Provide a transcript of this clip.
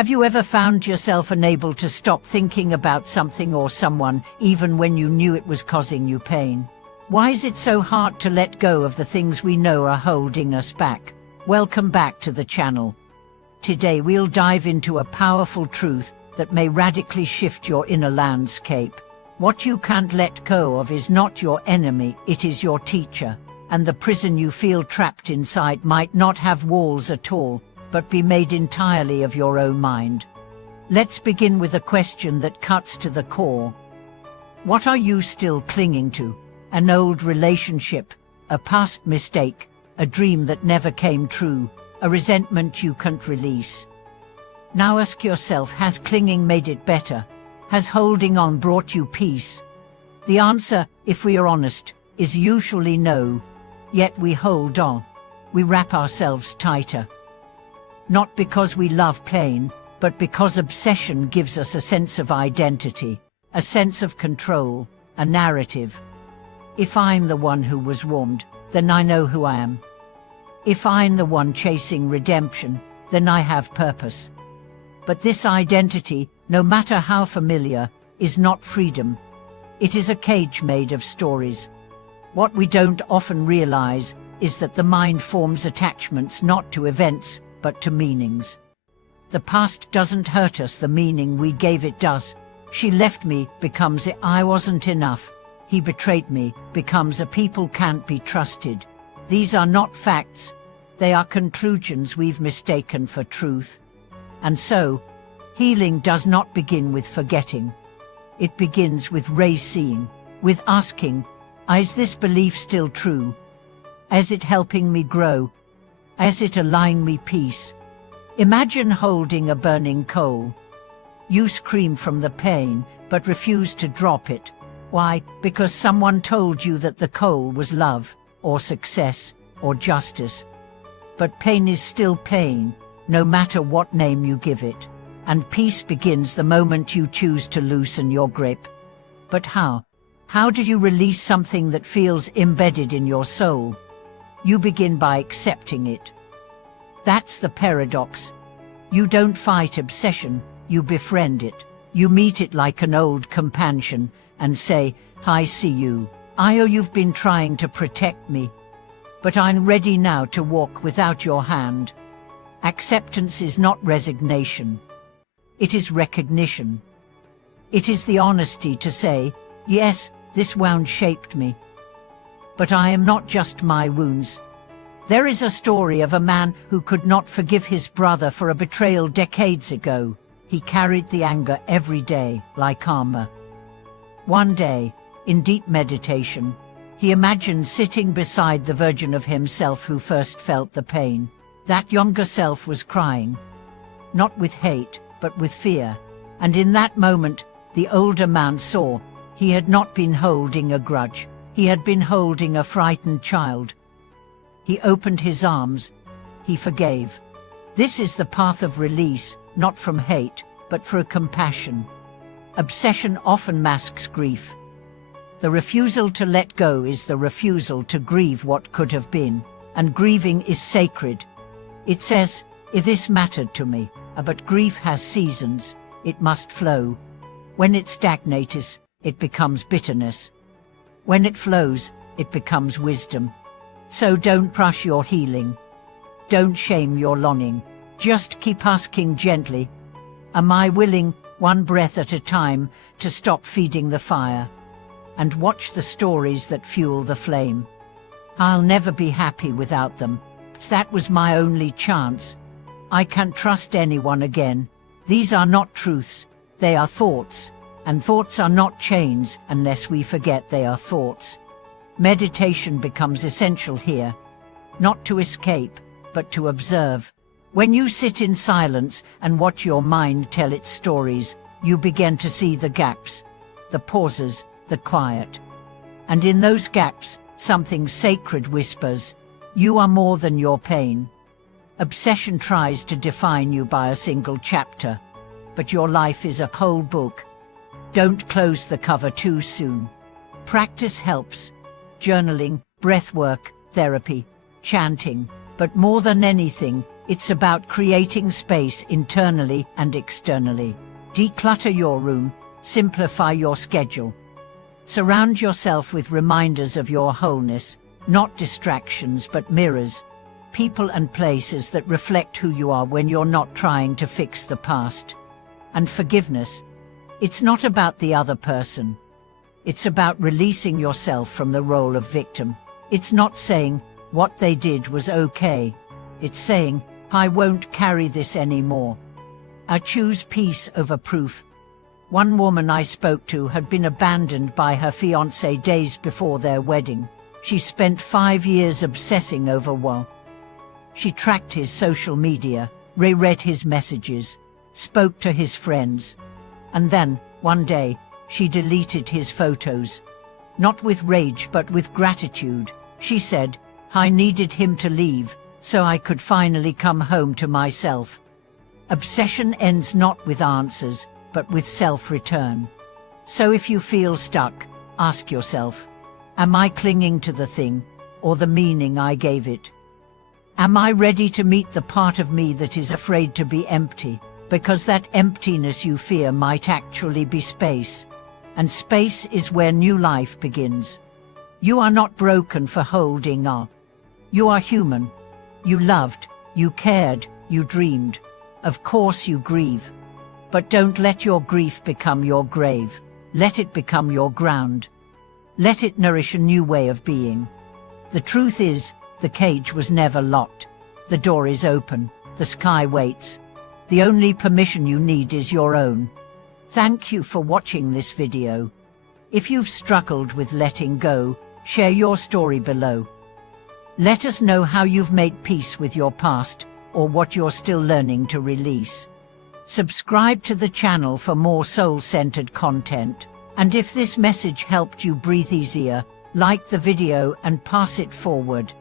Have you ever found yourself unable to stop thinking about something or someone, even when you knew it was causing you pain? Why is it so hard to let go of the things we know are holding us back? Welcome back to the channel. Today we'll dive into a powerful truth that may radically shift your inner landscape. What you can't let go of is not your enemy, it is your teacher. And the prison you feel trapped inside might not have walls at all, but be made entirely of your own mind. Let's begin with a question that cuts to the core. What are you still clinging to? An old relationship, a past mistake, a dream that never came true, a resentment you can't release. Now ask yourself, has clinging made it better? Has holding on brought you peace? The answer, if we are honest, is usually no. Yet we hold on. We wrap ourselves tighter. Not because we love pain, but because obsession gives us a sense of identity, a sense of control, a narrative. If I'm the one who was wronged, then I know who I am. If I'm the one chasing redemption, then I have purpose. But this identity, no matter how familiar, is not freedom. It is a cage made of stories. What we don't often realize is that the mind forms attachments not to events, but to meanings. The past doesn't hurt us, the meaning we gave it does. She left me becomes I wasn't enough. He betrayed me becomes a people can't be trusted. These are not facts. They are conclusions we've mistaken for truth. And so, healing does not begin with forgetting. It begins with seeing, with asking, is this belief still true? Is it helping me grow? Is it allowing me peace? Imagine holding a burning coal. You scream from the pain, but refuse to drop it. Why? Because someone told you that the coal was love, or success, or justice. But pain is still pain, no matter what name you give it. And peace begins the moment you choose to loosen your grip. But how? How do you release something that feels embedded in your soul? You begin by accepting it. That's the paradox. You don't fight obsession, you befriend it. You meet it like an old companion and say, I see you. You've been trying to protect me. But I'm ready now to walk without your hand. Acceptance is not resignation. It is recognition. It is the honesty to say, yes, this wound shaped me. But I am not just my wounds. There is a story of a man who could not forgive his brother for a betrayal decades ago. He carried the anger every day, like armor. One day, in deep meditation, he imagined sitting beside the version of himself who first felt the pain. That younger self was crying, not with hate, but with fear. And in that moment, the older man saw he had not been holding a grudge. He had been holding a frightened child. He opened his arms. He forgave. This is the path of release, not from hate, but for compassion. Obsession often masks grief. The refusal to let go is the refusal to grieve what could have been, and grieving is sacred. It says, this mattered to me, but grief has seasons, it must flow. When it stagnates, it becomes bitterness. When it flows, it becomes wisdom. So don't rush your healing. Don't shame your longing. Just keep asking gently, am I willing, one breath at a time, to stop feeding the fire? And watch the stories that fuel the flame. I'll never be happy without them. That was my only chance. I can't trust anyone again. These are not truths, they are thoughts. And thoughts are not chains unless we forget they are thoughts. Meditation becomes essential here. Not to escape, but to observe. When you sit in silence and watch your mind tell its stories, you begin to see the gaps, the pauses, the quiet. And in those gaps, something sacred whispers, you are more than your pain. Obsession tries to define you by a single chapter, but your life is a whole book. Don't close the cover too soon. Practice helps. Journaling, breathwork, therapy, chanting, but more than anything, It's about creating space internally and externally. Declutter your room, simplify your schedule. Surround yourself with reminders of your wholeness, not distractions but mirrors, people and places that reflect who you are when you're not trying to fix the past. And forgiveness. It's not about the other person. It's about releasing yourself from the role of victim. It's not saying, what they did was okay. It's saying, I won't carry this anymore. I choose peace over proof. One woman I spoke to had been abandoned by her fiancé days before their wedding. She spent 5 years obsessing over why. She tracked his social media, reread his messages, spoke to his friends. And then, one day, she deleted his photos. Not with rage but with gratitude. She said, I needed him to leave, so I could finally come home to myself. Obsession ends not with answers, but with self-return. So if you feel stuck, ask yourself, am I clinging to the thing, or the meaning I gave it? Am I ready to meet the part of me that is afraid to be empty, because that emptiness you fear might actually be space? And space is where new life begins. You are not broken for holding on. You are human. You loved, you cared, you dreamed. Of course you grieve. But don't let your grief become your grave. Let it become your ground. Let it nourish a new way of being. The truth is, the cage was never locked. The door is open. The sky waits. The only permission you need is your own. Thank you for watching this video. If you've struggled with letting go, share your story below. Let us know how you've made peace with your past, or what you're still learning to release. Subscribe to the channel for more soul-centered content. And if this message helped you breathe easier, like the video and pass it forward.